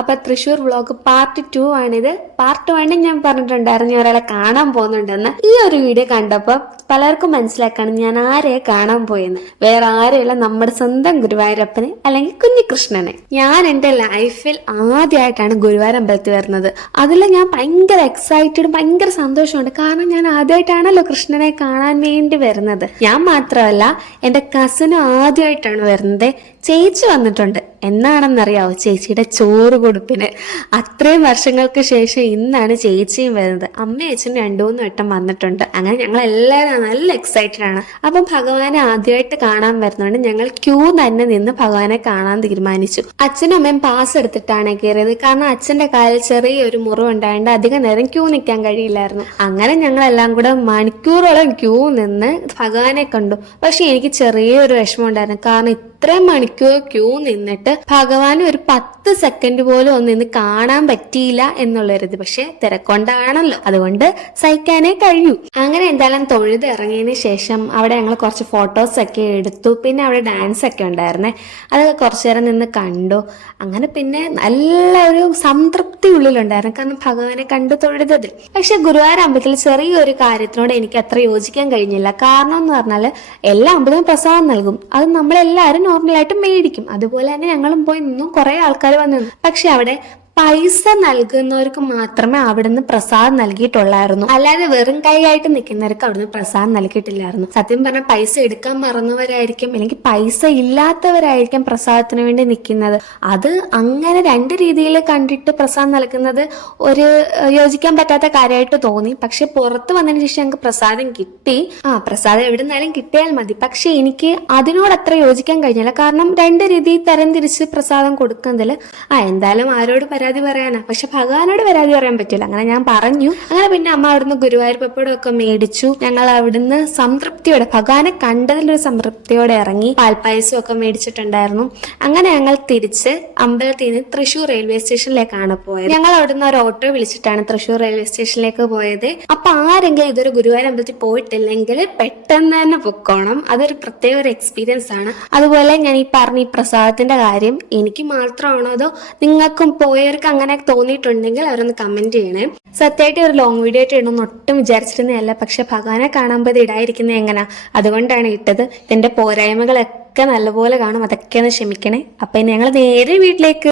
അപ്പൊ Thrissur vlog part 2 ആണിത്. Part 1 ഞാൻ പറഞ്ഞിട്ടുണ്ടായിരുന്നു ഒരാളെ കാണാൻ പോകുന്നുണ്ടെന്ന്. ഈ ഒരു വീഡിയോ കണ്ടപ്പോ പലർക്കും മനസ്സിലാക്കാണ് ഞാൻ ആരെയെ കാണാൻ പോയെന്ന്. വേറെ ആരെയല്ല, നമ്മുടെ സ്വന്തം ഗുരുവായൂരപ്പനെ അല്ലെങ്കിൽ കുഞ്ഞികൃഷ്ണനെ. ഞാൻ എന്റെ ലൈഫിൽ ആദ്യമായിട്ടാണ് ഗുരുവായൂർ അമ്പലത്തിൽ വരുന്നത്. അതിൽ ഞാൻ ഭയങ്കര എക്സൈറ്റഡ്, ഭയങ്കര സന്തോഷമുണ്ട്. കാരണം ഞാൻ ആദ്യമായിട്ടാണല്ലോ കൃഷ്ണനെ കാണാൻ വേണ്ടി വരുന്നത്. ഞാൻ മാത്രമല്ല, എന്റെ കസിനും ആദ്യമായിട്ടാണ് വരുന്നത്. ചേച്ചി വന്നിട്ടുണ്ട്. എന്നാണെന്നറിയാവോ? ചേച്ചിയുടെ ചോറ് കൊടുപ്പിന്. അത്രയും വർഷങ്ങൾക്ക് ശേഷം ഇന്നാണ് ചേച്ചിയും വരുന്നത്. അമ്മയും അച്ഛനും 2-3 വട്ടം വന്നിട്ടുണ്ട്. അങ്ങനെ ഞങ്ങൾ എല്ലാവരും നല്ല എക്സൈറ്റഡ് ആണ്. അപ്പം ഭഗവാനെ ആദ്യമായിട്ട് കാണാൻ വരുന്നതുകൊണ്ട് ഞങ്ങൾ ക്യൂ തന്നെ നിന്ന് ഭഗവാനെ കാണാൻ തീരുമാനിച്ചു. അച്ഛനും അമ്മയും പാസ് എടുത്തിട്ടാണ് കയറിയത്. കാരണം അച്ഛന്റെ കാലിൽ ചെറിയൊരു മുറിവുണ്ടായതുകൊണ്ട് അധികം നേരം ക്യൂ നിൽക്കാൻ കഴിയില്ലായിരുന്നു. അങ്ങനെ ഞങ്ങളെല്ലാം കൂടെ മണിക്കൂറോളം ക്യൂ നിന്ന് ഭഗവാനെ കണ്ടു. പക്ഷെ എനിക്ക് ചെറിയൊരു വിഷമം ഉണ്ടായിരുന്നു. കാരണം ഇത്രയും മണിക്കൂർ ക്യൂ നിന്നിട്ട് ഭഗവാൻ ഒരു 10 സെക്കൻഡ് പോലും ഒന്നിന്ന് കാണാൻ പറ്റിയില്ല എന്നുള്ളൊരിത്. പക്ഷെ തിരക്കൊണ്ടാണല്ലോ, അതുകൊണ്ട് സഹിക്കാനേ കഴിയൂ. അങ്ങനെ എന്തായാലും തൊഴുത് ഇറങ്ങിയതിന് ശേഷം അവിടെ ഞങ്ങൾ കുറച്ച് ഫോട്ടോസ് ഒക്കെ എടുത്തു. പിന്നെ അവിടെ ഡാൻസ് ഒക്കെ ഉണ്ടായിരുന്നേ, അതൊക്കെ കുറച്ചു നേരം നിന്ന് കണ്ടു. അങ്ങനെ പിന്നെ നല്ല ഒരു സംതൃപ്തി ഉള്ളിലുണ്ടായിരുന്നു, കാരണം ഭഗവാനെ കണ്ടു തൊഴുതതിൽ. പക്ഷെ ഗുരുവായൂർ അമ്പലത്തിൽ ചെറിയൊരു കാര്യത്തിനോട് എനിക്ക് അത്ര യോജിക്കാൻ കഴിഞ്ഞില്ല. കാരണം എന്ന് പറഞ്ഞാൽ എല്ലാ അമ്പലവും പ്രസാദം നൽകും, അത് നമ്മളെല്ലാവരും നോർമലായിട്ട് മേടിക്കും. അതുപോലെ തന്നെ ഞങ്ങളും പോയി നിന്നു, കുറെ ആൾക്കാർ വന്നു. പക്ഷെ അവിടെ പൈസ നൽകുന്നവർക്ക് മാത്രമേ അവിടുന്ന് പ്രസാദം നൽകിയിട്ടുള്ളായിരുന്നു. അല്ലാതെ വെറും കൈയായിട്ട് നിൽക്കുന്നവർക്ക് അവിടുന്ന് പ്രസാദം നൽകിയിട്ടില്ലായിരുന്നു. സത്യം പറഞ്ഞാൽ പൈസ എടുക്കാൻ മറന്നവരായിരിക്കും, അല്ലെങ്കിൽ പൈസ ഇല്ലാത്തവരായിരിക്കും പ്രസാദത്തിന് വേണ്ടി നിൽക്കുന്നത്. അത് അങ്ങനെ 2 രീതിയിൽ കണ്ടിട്ട് പ്രസാദം നൽകുന്നത് ഒരു യോജിക്കാൻ പറ്റാത്ത കാര്യമായിട്ട് തോന്നി. പക്ഷെ പുറത്ത് വന്നതിന് ശേഷം ഞങ്ങൾക്ക് പ്രസാദം കിട്ടി. പ്രസാദം എവിടെ നിന്നാലും കിട്ടിയാൽ മതി. പക്ഷെ എനിക്ക് അതിനോട് അത്ര യോജിക്കാൻ കഴിഞ്ഞില്ല. കാരണം 2 രീതിയിൽ തരംതിരിച്ച് പ്രസാദം കൊടുക്കുന്നതിൽ എന്തായാലും ആരോട് പരാതി പറയാനാ. പക്ഷെ ഭഗവാനോട് പരാതി പറയാൻ പറ്റില്ല. അങ്ങനെ ഞാൻ പറഞ്ഞു. അങ്ങനെ പിന്നെ അമ്മ അവിടുന്ന് ഗുരുവായൂർ പപ്പടം ഒക്കെ മേടിച്ചു. ഞങ്ങൾ അവിടുന്ന് സംതൃപ്തിയോടെ, ഭഗവാനെ കണ്ടതിലൊരു സംതൃപ്തിയോടെ ഇറങ്ങി. പാൽപ്പായസം ഒക്കെ മേടിച്ചിട്ടുണ്ടായിരുന്നു. അങ്ങനെ ഞങ്ങൾ തിരിച്ച് അമ്പലത്തിൽ നിന്ന് തൃശ്ശൂർ റെയിൽവേ സ്റ്റേഷനിലേക്കാണ് പോയത്. ഞങ്ങൾ അവിടുന്ന് ഒരു ഓട്ടോ വിളിച്ചിട്ടാണ് തൃശ്ശൂർ റെയിൽവേ സ്റ്റേഷനിലേക്ക് പോയത്. അപ്പൊ ആരെങ്കിലും ഇതൊരു ഗുരുവായൂർ അമ്പലത്തിൽ പോയിട്ടില്ലെങ്കിൽ പെട്ടെന്ന് തന്നെ പൊക്കോണം. അതൊരു പ്രത്യേക ഒരു എക്സ്പീരിയൻസ് ആണ്. അതുപോലെ ഞാൻ ഈ പറഞ്ഞ ഈ പ്രസാദത്തിന്റെ കാര്യം എനിക്ക് മാത്രമാണോ അതോ നിങ്ങൾക്കും പോയവർക്ക് അങ്ങനെ തോന്നിയിട്ടുണ്ടെങ്കിൽ അവരൊന്ന് കമന്റ് ചെയ്യണേ. സത്യമായിട്ട് ഒരു ലോങ് വീഡിയോ ആയിട്ട് ഇടണമെന്ന് ഒട്ടും വിചാരിച്ചിരുന്നതല്ല. പക്ഷെ ഭഗവാനെ കാണുമ്പോൾ ഇടാതിരിക്കുന്നത് എങ്ങനെയാ, അതുകൊണ്ടാണ് ഇട്ടത്. ഇതിന്റെ പോരായ്മകളൊക്കെ നല്ലപോലെ കാണും, അതൊക്കെയാണ് ക്ഷമിക്കണേ. അപ്പൊ ഞങ്ങൾ നേരെ വീട്ടിലേക്ക്